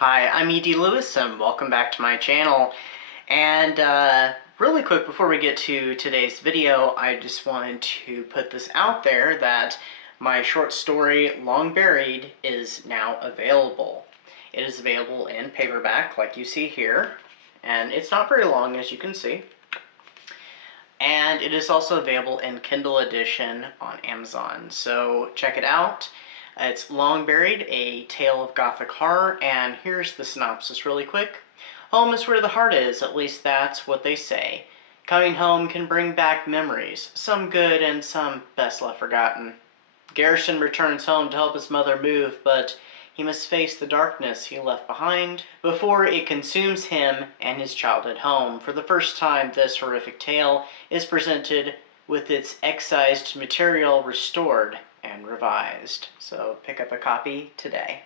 Hi, I'm E.D. Lewis and welcome back to my channel. And really quick before we get to today's video, I just wanted to put this out there that my short story, Long Buried, is now available. It is available in paperback like you see here, and it's not very long as you can see. And it is also available in Kindle edition on Amazon, so check it out. It's Long Buried, a tale of Gothic horror, and here's the synopsis really quick. Home is where the heart is, at least that's what they say. Coming home can bring back memories, some good and some best left forgotten. Garrison returns home to help his mother move, but he must face the darkness he left behind before it consumes him and his childhood home. For the first time, this horrific tale is presented with its excised material restored and revised. So pick up a copy today.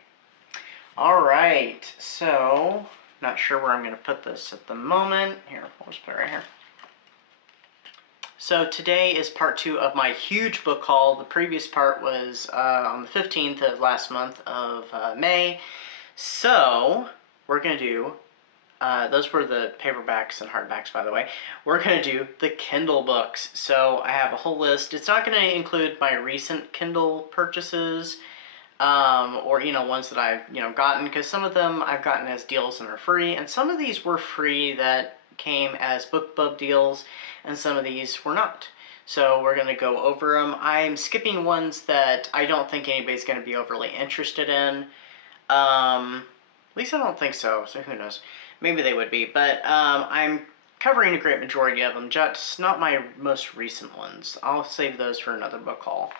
Alright, so not sure where I'm going to put this at the moment. Here, we'll just put it right here. So today is part 2 of my huge book haul. The previous part was on the 15th of last month of May. So we're going to do, those were the paperbacks and hardbacks, by the way. We're going to do the Kindle books. So I have a whole list. It's not going to include my recent Kindle purchases or, ones that I've, gotten, because some of them I've gotten as deals and are free, and some of these were free that came as BookTube deals, and some of these were not. So we're going to go over them. I'm skipping ones that I don't think anybody's going to be overly interested in. At least I don't think so, so who knows. Maybe they would be, but I'm covering a great majority of them, just not my most recent ones. I'll save those for another book haul.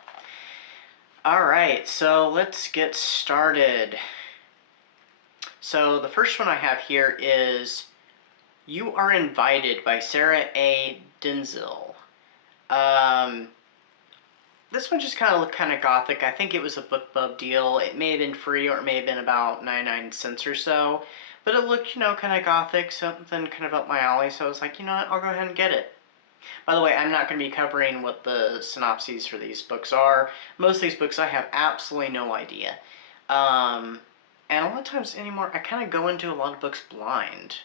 Alright, so let's get started. So the first one I have here is You Are Invited by Sarah A. Denzil. This one just kind of looked kind of gothic. I think it was a BookTube deal. It may have been free, or it may have been about 99 cents or so. But it looked, kind of gothic, something kind of up my alley. So I was like, you know what, I'll go ahead and get it. By the way, I'm not going to be covering what the synopses for these books are. Most of these books I have absolutely no idea. And a lot of times anymore, I kind of go into a lot of books blind.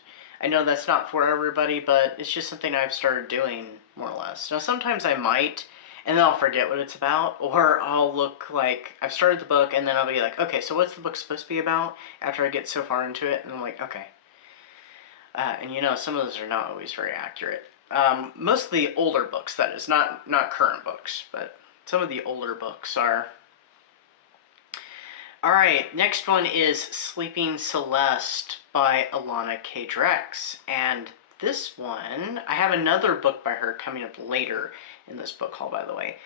I know that's not for everybody, but it's just something I've started doing, more or less. Now, sometimes I might, and then I'll forget what it's about, or I'll look like, I've started the book, and then I'll be like, okay, so what's the book supposed to be about? After I get so far into it, and I'm like, okay. And some of those are not always very accurate. Most of the older books, that is, not current books, but some of the older books are. Alright, next one is Sleeping Celeste by Alana K. Drex. And this one, I have another book by her coming up later in this book haul, by the way.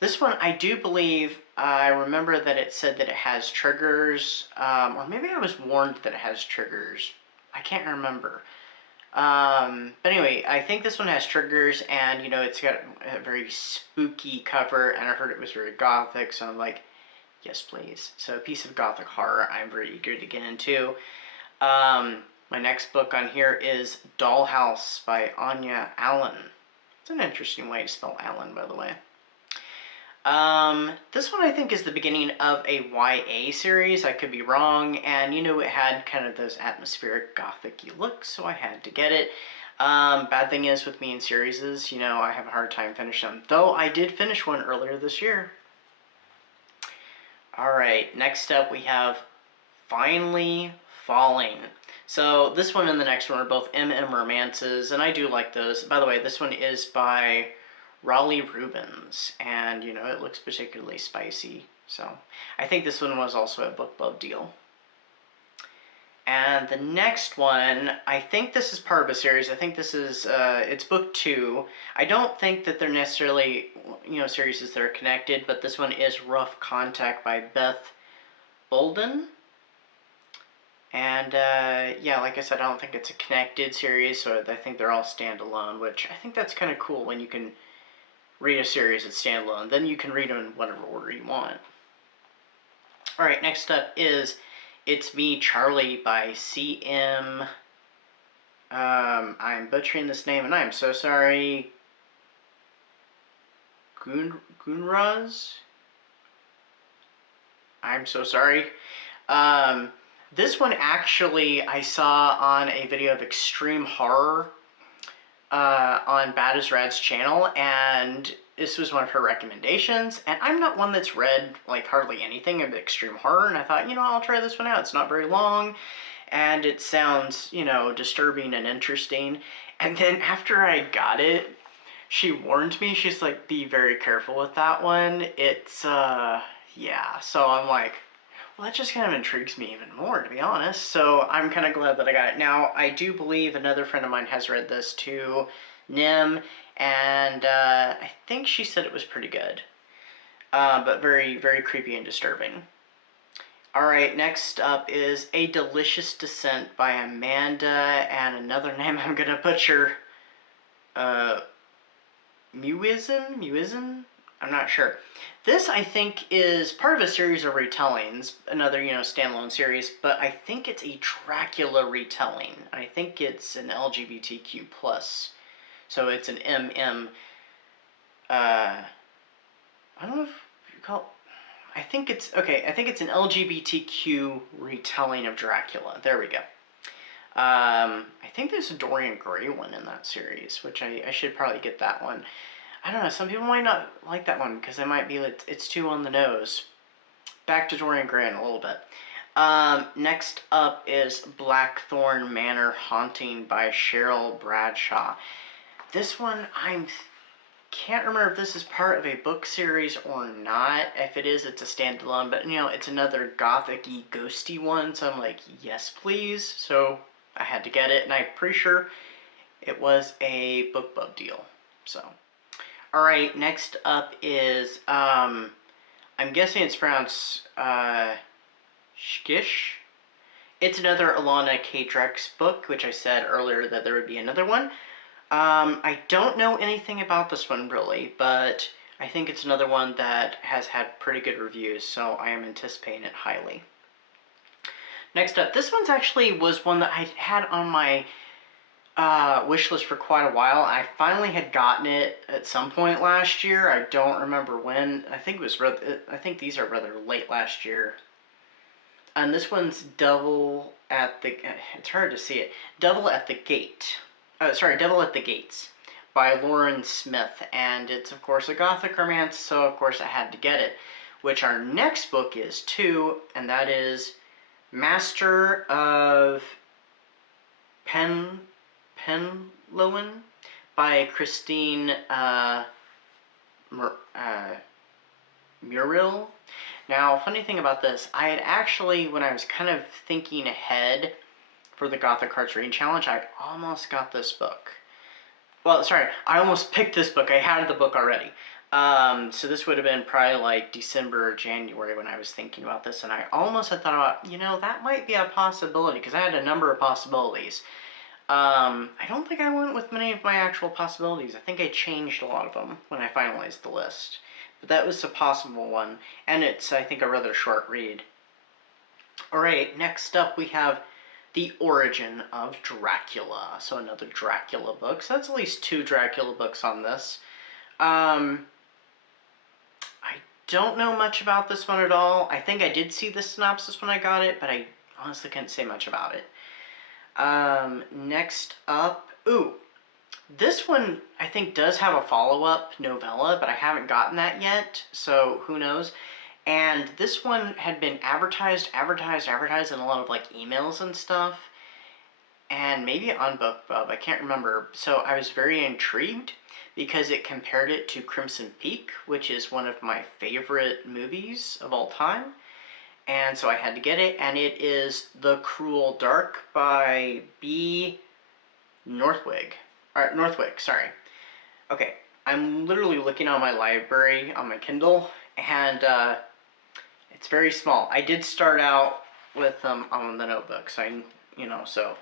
This one, I do believe, I remember that it said that it has triggers, or maybe I was warned that it has triggers. I can't remember. But anyway, I think this one has triggers, and, it's got a very spooky cover, and I heard it was very gothic, so I'm like, yes, please. So a piece of gothic horror I'm very eager to get into. My next book on here is Dollhouse by Anya Allen. It's an interesting way to spell Allen, by the way. This one I think is the beginning of a YA series. I could be wrong, and it had kind of those atmospheric gothic-y looks, so I had to get it. Bad thing is with me in series is, I have a hard time finishing them, though I did finish one earlier this year. Alright, next up we have Finally Falling. So this one and the next one are both MM romances, and I do like those. By the way, this one is by Raleigh Rubens, and it looks particularly spicy, so I think this one was also a BookTube deal. And the next one, I think this is part of a series. I think this is it's book 2. I don't think that they're necessarily series that are connected, but this one is Rough Contact by Beth Bolden. And yeah, like I said, I don't think it's a connected series, so I think they're all standalone, which I think that's kind of cool when you can read a series that's standalone. Then you can read them in whatever order you want. Alright, next up is It's Me, Charlie by C.M. I'm butchering this name, and I am so sorry. Gunraz? I'm so sorry. Um, this one actually I saw on a video of extreme horror on Bad as Rad's channel, and this was one of her recommendations. And I'm not one that's read like hardly anything of extreme horror, and I thought, you know, I'll try this one out. It's not very long, and it sounds, you know, disturbing and interesting. And then after I got it, she warned me. She's like, be very careful with that one. It's yeah. So I'm like, well, that just kind of intrigues me even more, to be honest. So I'm kind of glad that I got it. Now, I do believe another friend of mine has read this too, Nim, and I think she said it was pretty good, but very, very creepy and disturbing. All right, next up is A Delicious Descent by Amanda, and another name I'm gonna butcher, Muizin? I'm not sure. This, I think, is part of a series of retellings, another, you know, standalone series, but I think it's a Dracula retelling. I think it's an LGBTQ+. So it's an MM, I don't know if you call it, I think it's, okay, I think it's an LGBTQ retelling of Dracula. There we go. I think there's a Dorian Gray one in that series, which I should probably get that one. I don't know, some people might not like that one because they might be like, it's too on the nose. Back to Dorian Gray in a little bit. Next up is Blackthorn Manor Haunting by Cheryl Bradshaw. This one, I can't remember if this is part of a book series or not. If it is, it's a standalone, but you know, it's another gothic-y, ghosty one, so I'm like, yes please. So I had to get it, and I'm pretty sure it was a BookBub deal, so. Alright, next up is, I'm guessing it's pronounced, Shkish? It's another Alana K. Drex book, which I said earlier that there would be another one. I don't know anything about this one, really, but I think it's another one that has had pretty good reviews, so I am anticipating it highly. Next up, this one's actually was one that I had on my wish list for quite a while. I finally had gotten it at some point last year. I don't remember when. I think these are rather late last year. And this one's Devil at the, it's hard to see it, Devil at the Gate. Devil at the Gates by Lauren Smith, and it's of course a gothic romance, so of course I had to get it. Which our next book is too, and that is Master of Penlowen by Christine Muriel. Now, funny thing about this, I had actually, when I was kind of thinking ahead for the Gothic Cards Reading Challenge, I almost got this book. Well, sorry, I almost picked this book. I had the book already. So this would have been probably like December or January when I was thinking about this, and I almost had thought about, you know, that might be a possibility, because I had a number of possibilities. I don't think I went with many of my actual possibilities. I think I changed a lot of them when I finalized the list. But that was a possible one, and it's, I think, a rather short read. Alright, next up we have The Origin of Dracula. So another Dracula book. So that's at least 2 Dracula books on this. I don't know much about this one at all. I think I did see the synopsis when I got it, but I honestly couldn't say much about it. Next up, this one I think does have a follow-up novella, but I haven't gotten that yet, so who knows. And this one had been advertised in a lot of like emails and stuff, and maybe on BookBub, I can't remember. So I was very intrigued because it compared it to Crimson Peak, which is one of my favorite movies of all time. And so I had to get it, and it is The Cruel Dark by B. Northwick, sorry. Okay, I'm literally looking on my library on my Kindle, and it's very small. I did start out with them on the notebook, so so.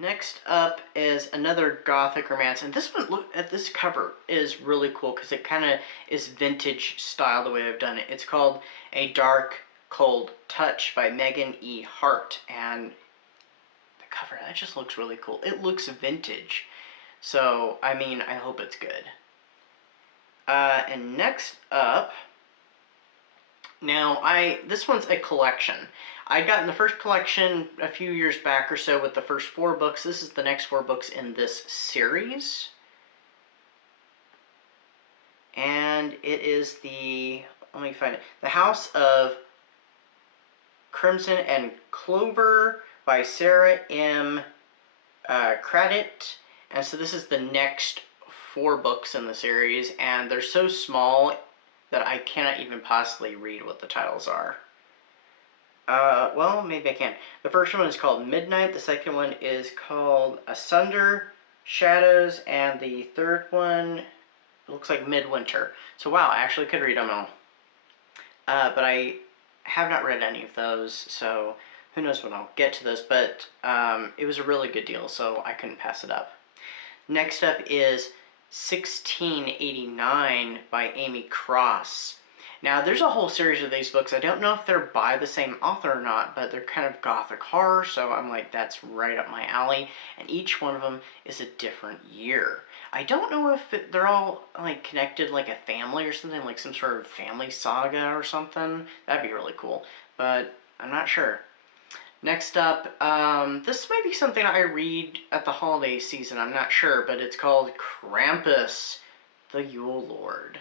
Next up is another Gothic romance, and this one, look at this cover, is really cool because it kind of is vintage style the way I've done it. It's called A Dark Cold Touch by Megan E. Hart, and the cover, that just looks really cool. It looks vintage, so I mean, I hope it's good. And next up Now, this one's a collection. I'd gotten the first collection a few years back or so with the first 4 books. This is the next 4 books in this series. And it is let me find it, The House of Crimson and Clover by Sarah M. Craddock. And so this is the next 4 books in the series, and they're so small that I cannot even possibly read what the titles are. Well, maybe I can. The first one is called Midnight, the second one is called Asunder Shadows, and the third one looks like Midwinter. So wow, I actually could read them all. But I have not read any of those, so who knows when I'll get to this, but it was a really good deal, so I couldn't pass it up. Next up is 1689 by Amy Cross. Now, there's a whole series of these books. I don't know if they're by the same author or not, but they're kind of Gothic horror, so I'm like, that's right up my alley. And each one of them is a different year. I don't know if they're all like connected like a family or something, like some sort of family saga or something. That'd be really cool, but I'm not sure. Next up, this might be something I read at the holiday season, I'm not sure, but it's called Krampus, the Yule Lord.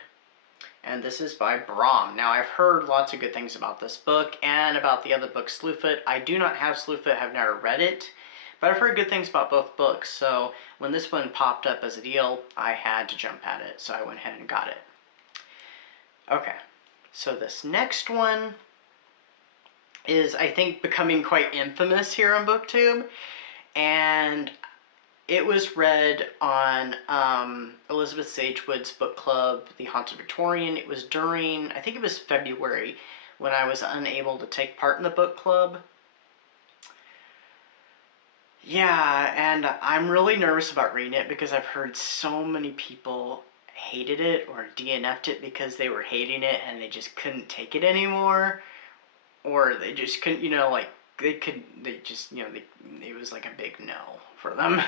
And this is by Brom. Now, I've heard lots of good things about this book and about the other book, Slewfoot. I do not have Slewfoot, have never read it, but I've heard good things about both books, so when this one popped up as a deal, I had to jump at it, so I went ahead and got it. Okay, so this next one is, I think, becoming quite infamous here on BookTube, and it was read on Elizabeth Sagewood's book club, The Haunted Victorian. It was during, I think it was February, when I was unable to take part in the book club. Yeah, and I'm really nervous about reading it because I've heard so many people hated it or DNF'd it because they were hating it and they just couldn't take it anymore. Or they just couldn't, you know, like, it was like a big no for them.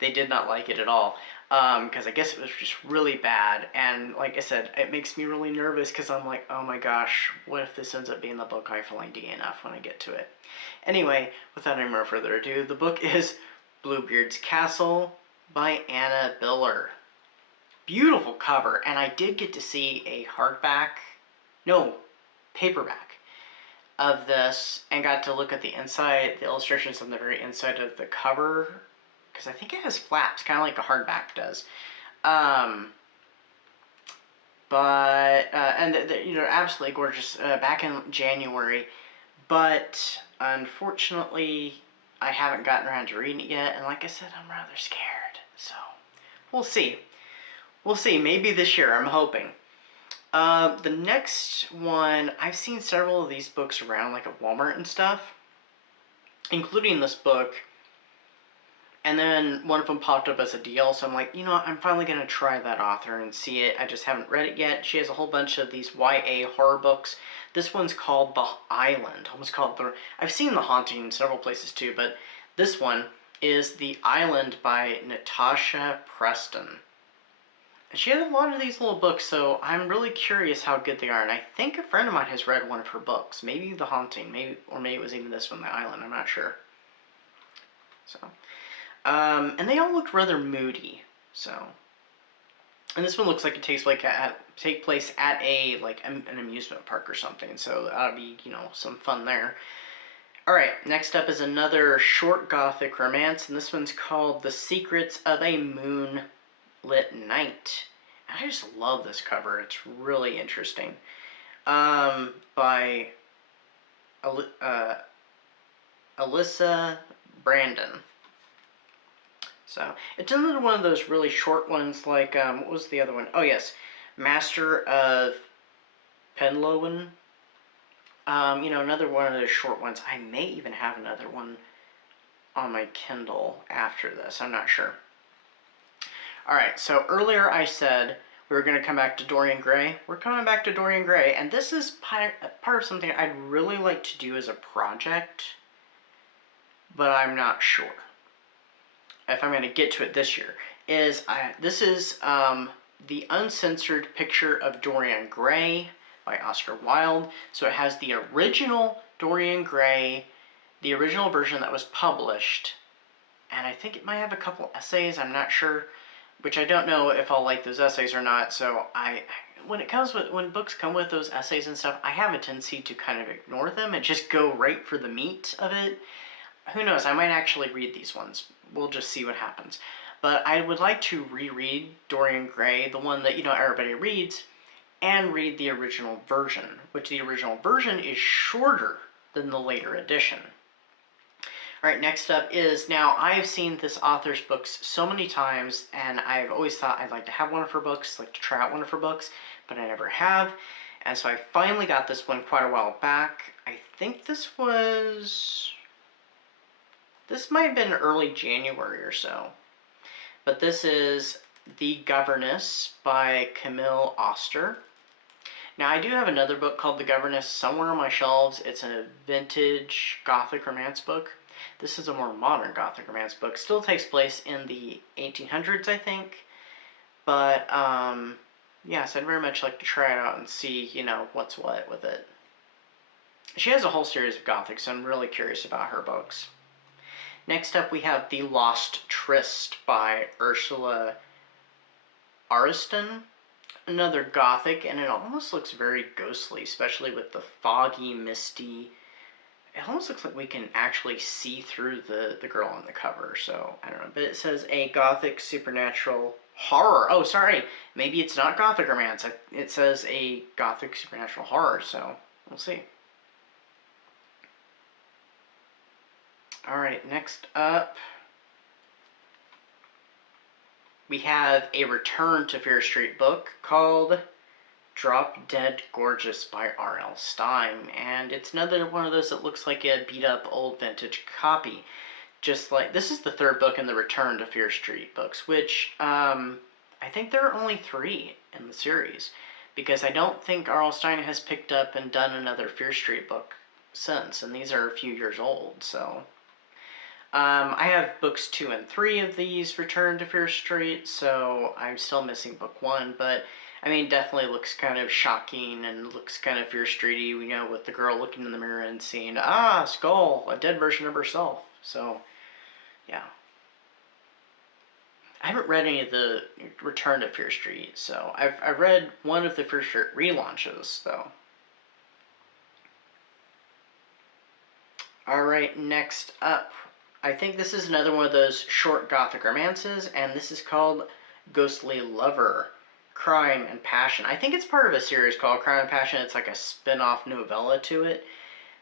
They did not like it at all, because I guess it was just really bad, and like I said, it makes me really nervous, because I'm like, oh my gosh, what if this ends up being the book I finally DNF when I get to it? Anyway, without any more further ado, the book is Bluebeard's Castle by Anna Biller. Beautiful cover, and I did get to see a paperback of this, and got to look at the inside, the illustrations on the very inside of the cover, because I think it has flaps, kind of like a hardback does. And they're absolutely gorgeous, back in January, but unfortunately, I haven't gotten around to reading it yet, and like I said, I'm rather scared, so we'll see. We'll see, maybe this year, I'm hoping. The next one, I've seen several of these books around, like at Walmart and stuff, including this book, and then one of them popped up as a deal, so I'm like, you know what, I'm finally going to try that author and see it. I just haven't read it yet. She has a whole bunch of these YA horror books. This one's called The Island, I've seen The Haunting in several places too, but this one is The Island by Natasha Preston. She has a lot of these little books, so I'm really curious how good they are, and I think a friend of mine has read one of her books. Maybe The Haunting, or maybe it was even this one, The Island, I'm not sure. So, and they all looked rather moody, so. And this one looks like it takes place at an amusement park or something, so that'll be, some fun there. Alright, next up is another short Gothic romance, and this one's called The Secrets of a Moonlit Night. And I just love this cover. It's really interesting. By Alyssa Brandon. So, it's another one of those really short ones, like, what was the other one? Oh, yes, Master of Penlowen. Another one of those short ones. I may even have another one on my Kindle after this. I'm not sure. Alright, so earlier I said we were going to come back to Dorian Gray. We're coming back to Dorian Gray, and this is part of something I'd really like to do as a project, but I'm not sure if I'm going to get to it this year. This is the uncensored picture of Dorian Gray by Oscar Wilde. So it has the original Dorian Gray, the original version that was published, and I think it might have a couple essays, I'm not sure, which I don't know if I'll like those essays or not. So when books come with those essays and stuff, I have a tendency to kind of ignore them and just go right for the meat of it. Who knows, I might actually read these ones. We'll just see what happens. But I would like to reread Dorian Gray, the one that, everybody reads, and read the original version, which the original version is shorter than the later edition. All right, next up is, now I've seen this author's books so many times, and I've always thought I'd like to have one of her books, like to try out one of her books, but I never have. And so I finally got this one quite a while back. I think this might have been early January or so. But this is The Governess by Camille Auster. Now, I do have another book called The Governess somewhere on my shelves. It's a vintage Gothic romance book. This is a more modern Gothic romance book. Still takes place in the 1800s, I think. But, yes, I'd very much like to try it out and see, what's what with it. She has a whole series of Gothic, so I'm really curious about her books. Next up, we have The Lost Tryst by Ursula Ariston. Another Gothic, and it almost looks very ghostly, especially with the foggy, misty. It almost looks like we can actually see through the girl on the cover, so I don't know. But it says a Gothic supernatural horror. Oh, sorry, maybe it's not Gothic romance. It says a Gothic supernatural horror, so we'll see. Alright, next up, we have a Return to Fear Street book called Drop Dead Gorgeous by R.L. Stine. And it's another one of those that looks like a beat-up old vintage copy. Just like, this is the third book in the Return to Fear Street books, which I think there are only 3 in the series, because I don't think R.L. Stine has picked up and done another Fear Street book since, and these are a few years old, so... I have books 2 and 3 of these Return to Fear Street, so I'm still missing book 1, but, I mean, definitely looks kind of shocking and looks kind of Fear Streety, with the girl looking in the mirror and seeing, skull, a dead version of herself, so, yeah. I haven't read any of the Return to Fear Street, so I've read one of the Fear Street relaunches, though. Alright, next up, I think this is another one of those short Gothic romances, and this is called Ghostly Lover, Crime and Passion. I think it's part of a series called Crime and Passion. It's like a spin-off novella to it,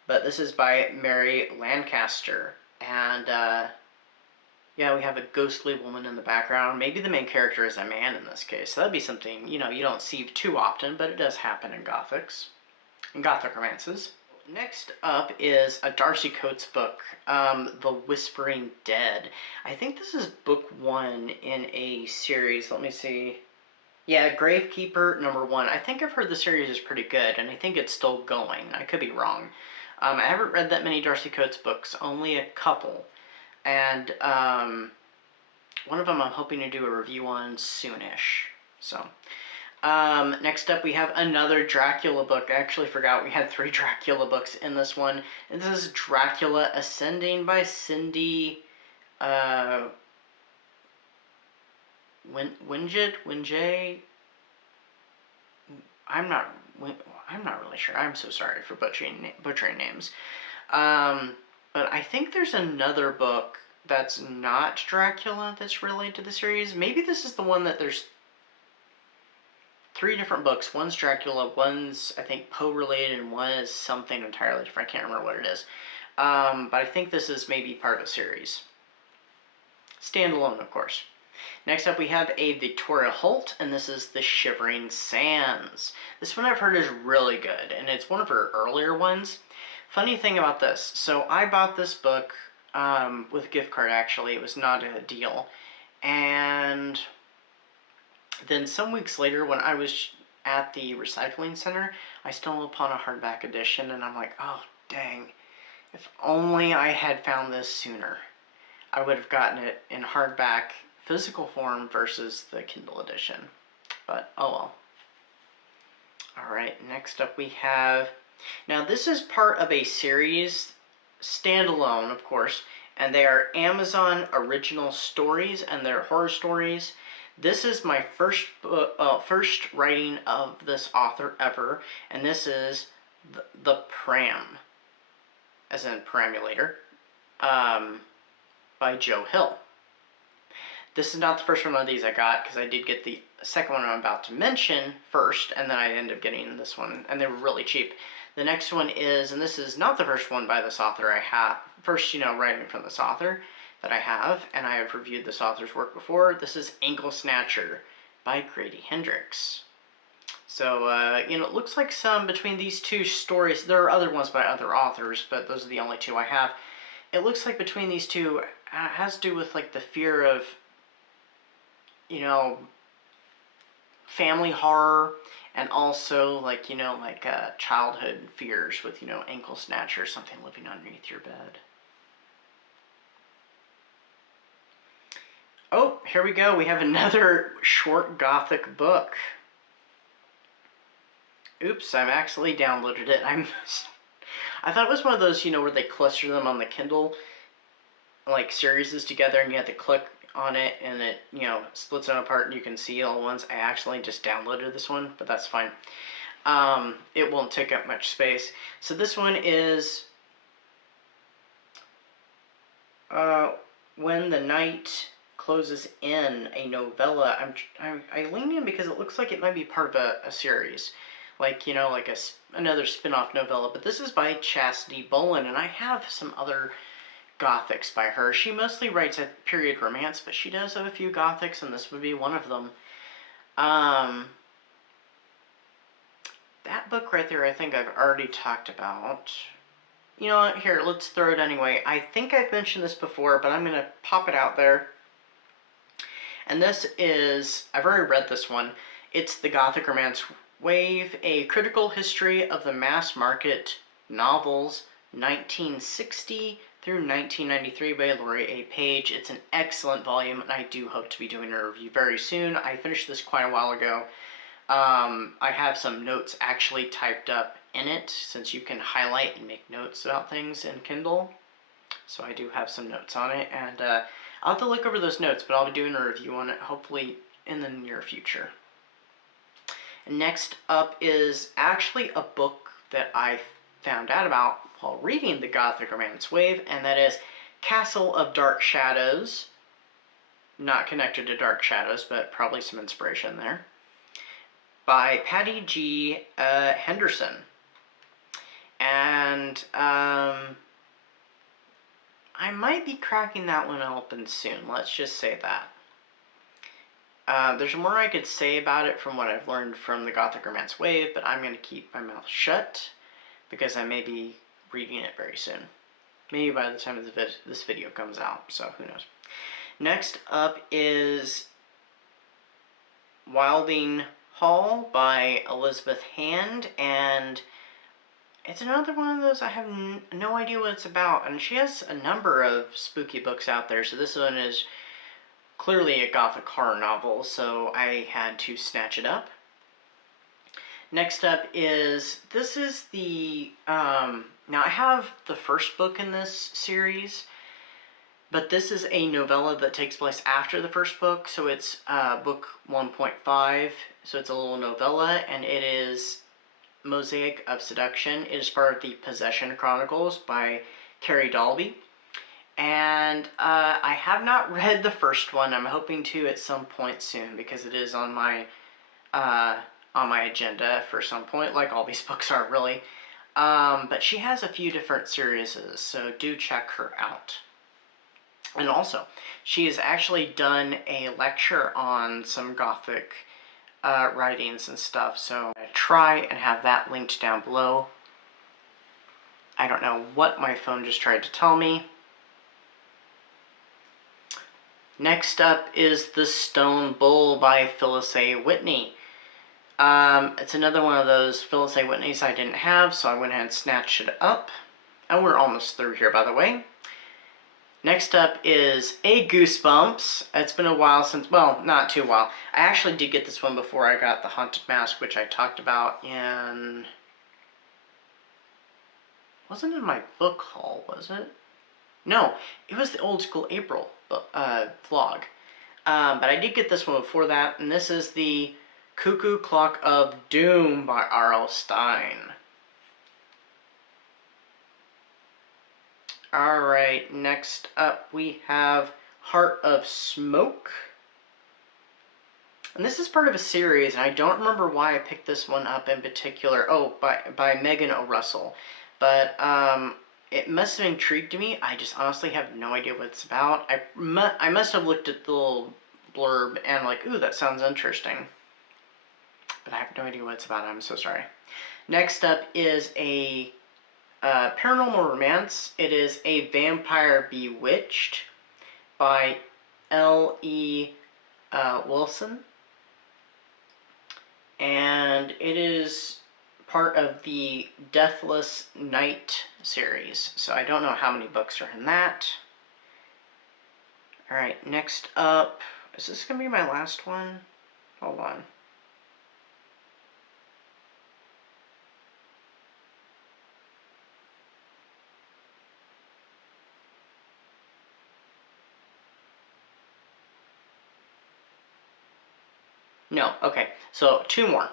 but this is by Mary Lancaster, and yeah, we have a ghostly woman in the background. Maybe the main character is a man in this case. So that'd be something, you don't see too often, but it does happen in Gothic romances. Next up is a Darcy Coates book, The Whispering Dead. I think this is book 1 in a series. Let me see. Yeah, Gravekeeper #1. I think I've heard the series is pretty good, and I think it's still going. I could be wrong. I haven't read that many Darcy Coates books, only a couple. And one of them I'm hoping to do a review on soonish. So... next up we have another Dracula book. I actually forgot we had 3 Dracula books in this one. And this is Dracula Ascending by Cindy Winjay. I'm not really sure. I'm so sorry for butchering names. But I think there's another book that's not Dracula that's related to the series. Maybe this is the one that there's 3 different books. One's Dracula, one's, I think, Poe related, and one is something entirely different. I can't remember what it is. But I think this is maybe part of a series. Standalone, of course. Next up we have a Victoria Holt, and this is The Shivering Sands. This one I've heard is really good, and it's one of her earlier ones. Funny thing about this, so I bought this book with a gift card, actually. It was not a deal. And then some weeks later, when I was at the recycling center, I stumbled upon a hardback edition, and I'm like, oh, dang. If only I had found this sooner. I would have gotten it in hardback physical form versus the Kindle edition. But, oh well. Alright. Alright, next up we have... Now this is part of a series, standalone of course, and they are Amazon original stories, and they're horror stories. This is my first writing of this author ever, and this is The Pram, as in perambulator, by Joe Hill. This is not the first one of these I got, because I did get the second one I'm about to mention first, and then I ended up getting this one, and they were really cheap. The next one is, and this is not the first one by this author I have, first, writing from this author that I have, and I have reviewed this author's work before. This is Ankle Snatcher by Grady Hendrix. So, it looks like some between these two stories, there are other ones by other authors, but those are the only two I have. It looks like between these two, has to do with, like, the fear of, family horror, and also, like, childhood fears with, ankle snatcher, something living underneath your bed. Oh, here we go. We have another short Gothic book. Oops, I've actually downloaded it. I thought it was one of those, where they cluster them on the Kindle, like, series together, and you have to click on it, and it, splits them apart, and you can see all ones. I actually just downloaded this one, but that's fine. It won't take up much space. So this one is When the Night Closes In, a novella. I leaned in because it looks like it might be part of a series, like, like another spin-off novella, but this is by Chastity Bolin, and I have some other Gothics by her. She mostly writes a period romance, but she does have a few Gothics, and this would be one of them. That book right there, I think I've already talked about. You know what? Here, let's throw it anyway. I think I've mentioned this before, but I'm going to pop it out there. And this is, I've already read this one. It's The Gothic Romance Wave, A Critical History of the Mass Market Novels, 1960 through 1993 by Laurie A. Page. It's an excellent volume, and I do hope to be doing a review very soon. I finished this quite a while ago. I have some notes actually typed up in it, since you can highlight and make notes about things in Kindle. So I do have some notes on it, and I'll have to look over those notes, but I'll be doing a review on it hopefully in the near future. And next up is actually a book that I found out about while reading The Gothic Romance Wave, and that is Castle of Dark Shadows. Not connected to Dark Shadows, but probably some inspiration there. By Patty G. Henderson. And I might be cracking that one open soon, let's just say that. There's more I could say about it from what I've learned from The Gothic Romance Wave, but I'm going to keep my mouth shut, because I may be reading it very soon. Maybe by the time this video comes out, so who knows. Next up is Wilding Hall by Elizabeth Hand, and it's another one of those I have no idea what it's about, and she has a number of spooky books out there, so this one is clearly a Gothic horror novel, so I had to snatch it up. Next up is, this is the, now I have the first book in this series, but this is a novella that takes place after the first book, so it's book 1.5, so it's a little novella, and it is Mosaic of Seduction. It is part of the Possession Chronicles by Carrie Dalby. And I have not read the first one. I'm hoping to at some point soon, because it is on my agenda for some point, like all these books are really. But she has a few different series, so do check her out. And also, she has actually done a lecture on some Gothic writings and stuff, so I try and have that linked down below. I don't know what my phone just tried to tell me. Next up is The Stone Bull by Phyllis A. Whitney. It's another one of those Phyllis A. Whitneys I didn't have, so I went ahead and snatched it up. And we're almost through here, by the way. Next up is a Goosebumps. It's been a while since, well, not too while. I actually did get this one before I got the Haunted Mask, which I talked about in... Wasn't in my book haul, was it? No, it was the Old School April vlog. But I did get this one before that, and this is the Cuckoo Clock of Doom by R.L. Stine. Alright, next up we have Heart of Smoke. And this is part of a series, and I don't remember why I picked this one up in particular. Oh, by Megan O. Russell. But it must have intrigued me. I just honestly have no idea what it's about. I must have looked at the little blurb and like, ooh, that sounds interesting. But I have no idea what it's about. I'm so sorry. Next up is a paranormal romance. It is A Vampire Bewitched by L.E. Wilson. And it is part of the Deathless Night series. So I don't know how many books are in that. Alright, next up, is this going to be my last one? Hold on. No, okay, so 2 more.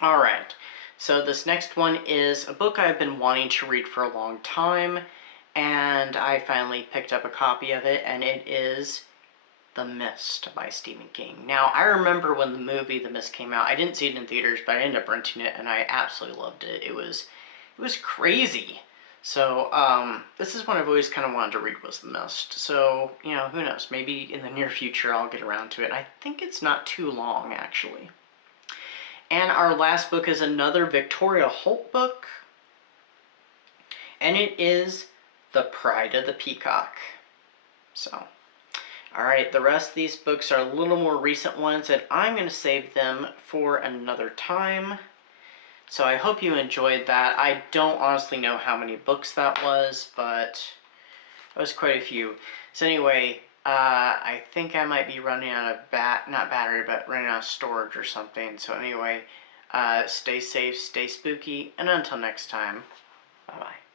Alright, so this next one is a book I've been wanting to read for a long time, and I finally picked up a copy of it, and it is The Mist by Stephen King. Now, I remember when the movie The Mist came out. I didn't see it in theaters, but I ended up renting it, and I absolutely loved it. It was crazy. So, this is one I've always kind of wanted to read, was The Mist. So, you know, who knows? Maybe in the near future I'll get around to it. I think it's not too long, actually. And our last book is another Victoria Holt book, and it is The Pride of the Peacock. So, alright, the rest of these books are a little more recent ones, and I'm going to save them for another time. So I hope you enjoyed that. I don't honestly know how many books that was, but it was quite a few. So anyway, I think I might be running out of not battery, but running out of storage or something. So anyway, stay safe, stay spooky, and until next time, bye-bye.